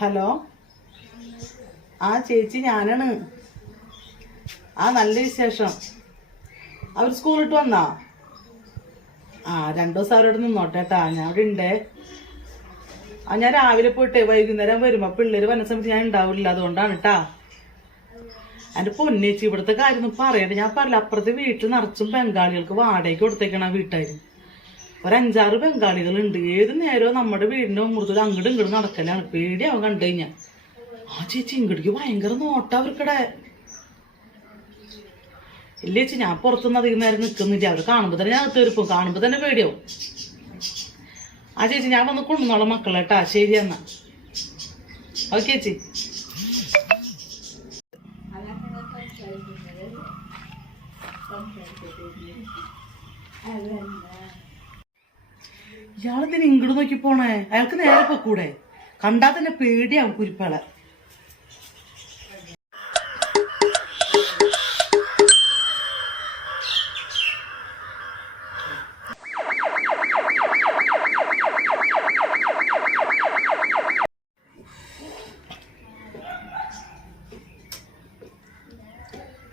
Hello, ആ ചേച്ചി ഞാനാണ്. ആ നല്ല വിശേഷം. അവർ സ്കൂളിട്ട് വന്നാ? ആ 2 ദിവസം അവരോട് നിന്നോട്ടേട്ടാ, ഞാൻ അവിടെ ഉണ്ടേ. ഞാൻ രാവിലെ പോയിട്ടേ വൈകുന്നേരം വരുമ്പോ പിള്ളേര് വന്ന സമയത്ത് ഞാൻ ഉണ്ടാവില്ല, അതുകൊണ്ടാണ് കേട്ടാ. എന്റെ പൊന്നേച്ചി, ഇവിടുത്തെ കാര്യം പറയട്ടെ. ഞാൻ പറയില്ല, അപ്പുറത്തെ വീട്ടിൽ നിറച്ചും ബംഗാളികൾക്ക് വാടകയ്ക്ക് കൊടുത്തേക്കണ വീട്ടാര്. 5-6 ബംഗാളികളുണ്ട്. ഏത് നേരവും നമ്മുടെ വീടിന്റെ മുമ്പ് അങ്ങോട്ടും ഇങ്ങോട്ടും നടക്കലാണ്. പേടിയാവും കണ്ടു കഴിഞ്ഞാ. ആ ചേച്ചി, ഇങ്ങോട്ടേക്ക് ഭയങ്കര നോട്ട അവർക്കടെ. ഇല്ല ചേച്ചി, ഞാൻ പുറത്തുനിന്ന് അധികം നേരം നിൽക്കുന്നില്ല. അവർ കാണുമ്പോ തന്നെ ഞാൻ തീർപ്പും, കാണുമ്പോ തന്നെ പേടിയാവും. ആ ചേച്ചി, ഞാൻ വന്ന് കൊണ്ടുവന്നോളാം മക്കളെ കേട്ടാ. ശരി എന്നാ, ഓക്കെ ചേച്ചി. ഇയാളെന്തിനാ ഇങ്ങോട്ട് നോക്കി പോണേ? അയാൾക്ക് നേരെ പൊക്കൂടെ? കണ്ടാ തന്നെ പേടിയാവും കുരിപ്പളെ.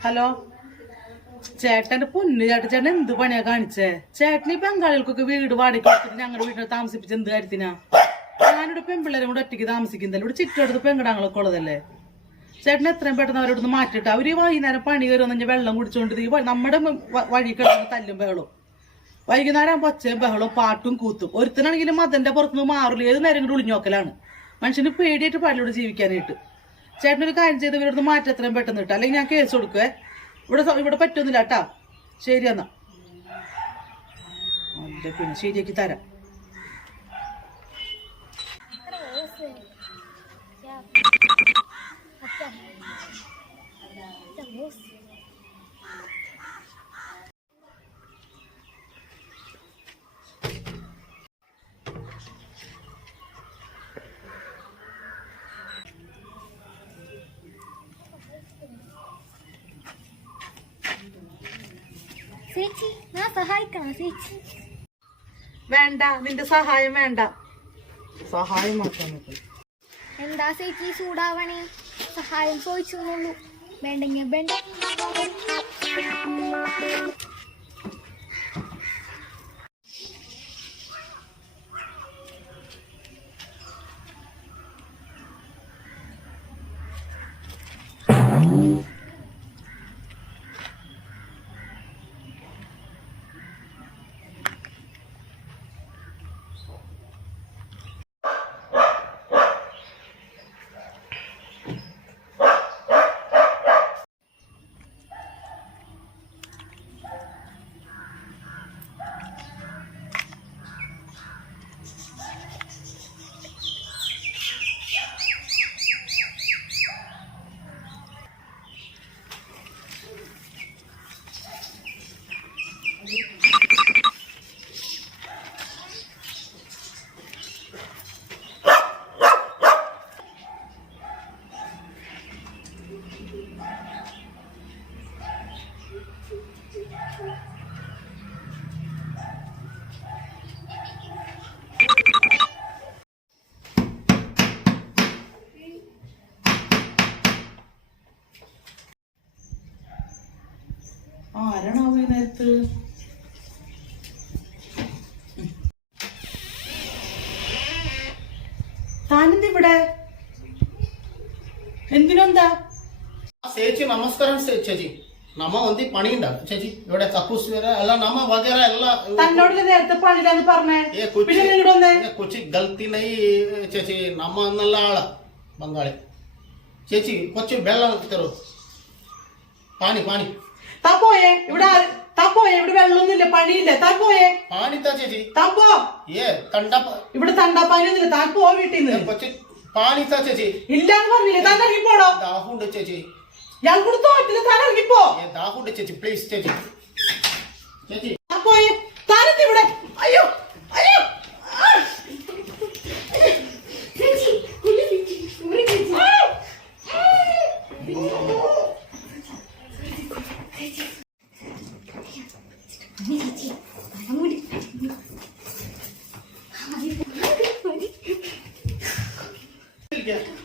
ഹലോ ചേട്ടന്റെ പൊന്നു ചേട്ടൻ എന്ത് പണിയാ കാണിച്ചേ? ചേട്ടന് ഈ ബംഗാളികൾക്കൊക്കെ വീട് വാടകയ്ക്ക് കൊടുത്തിട്ട് ഞങ്ങളുടെ വീട്ടിൽ താമസിപ്പിച്ച് എന്ത് കാര്യത്തിനാ? ഞാനിവിടെ പെൺപിള്ളേരും കൂടെ ഒറ്റയ്ക്ക് താമസിക്കുന്നതല്ലേ. ഇവിടെ ചുറ്റെടുത്ത് പെങ്കടങ്ങളൊക്കെ ഉള്ളതല്ലേ. ചേട്ടൻ എത്രയും പെട്ടെന്ന് അവരോടൊന്ന് മാറ്റിട്ട്. അവര് വൈകുന്നേരം പണി കയറുന്ന വെള്ളം കുടിച്ചോണ്ട് നമ്മുടെ വഴി കിടന്ന് തല്ലും ബഹളും. വൈകുന്നേരം പൊച്ചയും ബഹളും പാട്ടും കൂത്തും. ഒരുത്തനാണെങ്കിലും മതന്റെ പുറത്തുനിന്ന് മാറില്ല. ഏത് നേരം കൂടി ഒളിഞ്ഞോക്കലാണ്. മനുഷ്യന് പേടിയായിട്ട് പാടിലൂടെ ജീവിക്കാനായിട്ട്. ചേട്ടനൊരു കാര്യം ചെയ്ത് ഇവരോട് മാറ്റി എത്രയും പെട്ടെന്ന് ഇട്ട്, അല്ലെങ്കിൽ ഞാൻ കേസ് കൊടുക്കുവേ. ഇവിടെ പറ്റൊന്നുമില്ല കേട്ടാ. ശരി എന്നാ. അല്ല പിന്നെ ശരിയാക്കി തരാം. ചേച്ചി, ഞാൻ സഹായിക്കണം ചേച്ചി. വേണ്ട, നിന്റെ സഹായം വേണ്ട. സഹായം മാത്രം മതി. എന്താ ചേച്ചി ചൂടാവണേ? സഹായം ചോദിച്ചോളൂ. വേണ്ടെങ്കിൽ വേണ്ട. ആരാണാവോ ഈ നേരത്ത്? താനെന്തിവിടെ? എന്തിനെന്താ? ചേച്ചി നമസ്കാരം ചേച്ചി. നമ്മ വന്ന് പണിയുണ്ട ചേച്ചി. ഇവിടെ കക്കൂസ് അല്ല നമ്മ വകേര എല്ലാം തന്നോട് നേരത്തെ പണിയില്ലാന്ന് പറഞ്ഞേ. കൊച്ചി ഗൽത്തി നൈ ചേച്ചി. നമ്മ നല്ല ആളാ ബംഗാളി. ചേച്ചി കൊച്ചു വെള്ളം തരൂ. പാനി പാനി. താൻ പോയേ. ഇവിടെ വെള്ളമൊന്നുമില്ല, പണിയില്ല. താൻ പോയേ. പാനി താ ചേച്ചി. താൻ പോ. ഇവിടെ തണ്ടാപ്പാനൊന്നുമില്ല. താൻ പോ വീട്ടിൽ നിന്ന്. കൊച്ചു പാനി താ ചേച്ചി. ഇല്ലാന്ന് പറഞ്ഞില്ലേ? താൻ ഇറങ്ങിപ്പോടോ. ദാഹുണ്ട് ചേച്ചി. ഞാൻ കൂടെ തോറ്റില്ല. താൻ ഇറങ്ങിപ്പോ. ദാഹുണ്ട് ചേച്ചി, പ്ലീസ് ചേച്ചി. ചേച്ചി താൻ പോയേ. താനെത്തി ഇവിടെ. അയ്യോ അയ്യോ. ഇരിക്കാം.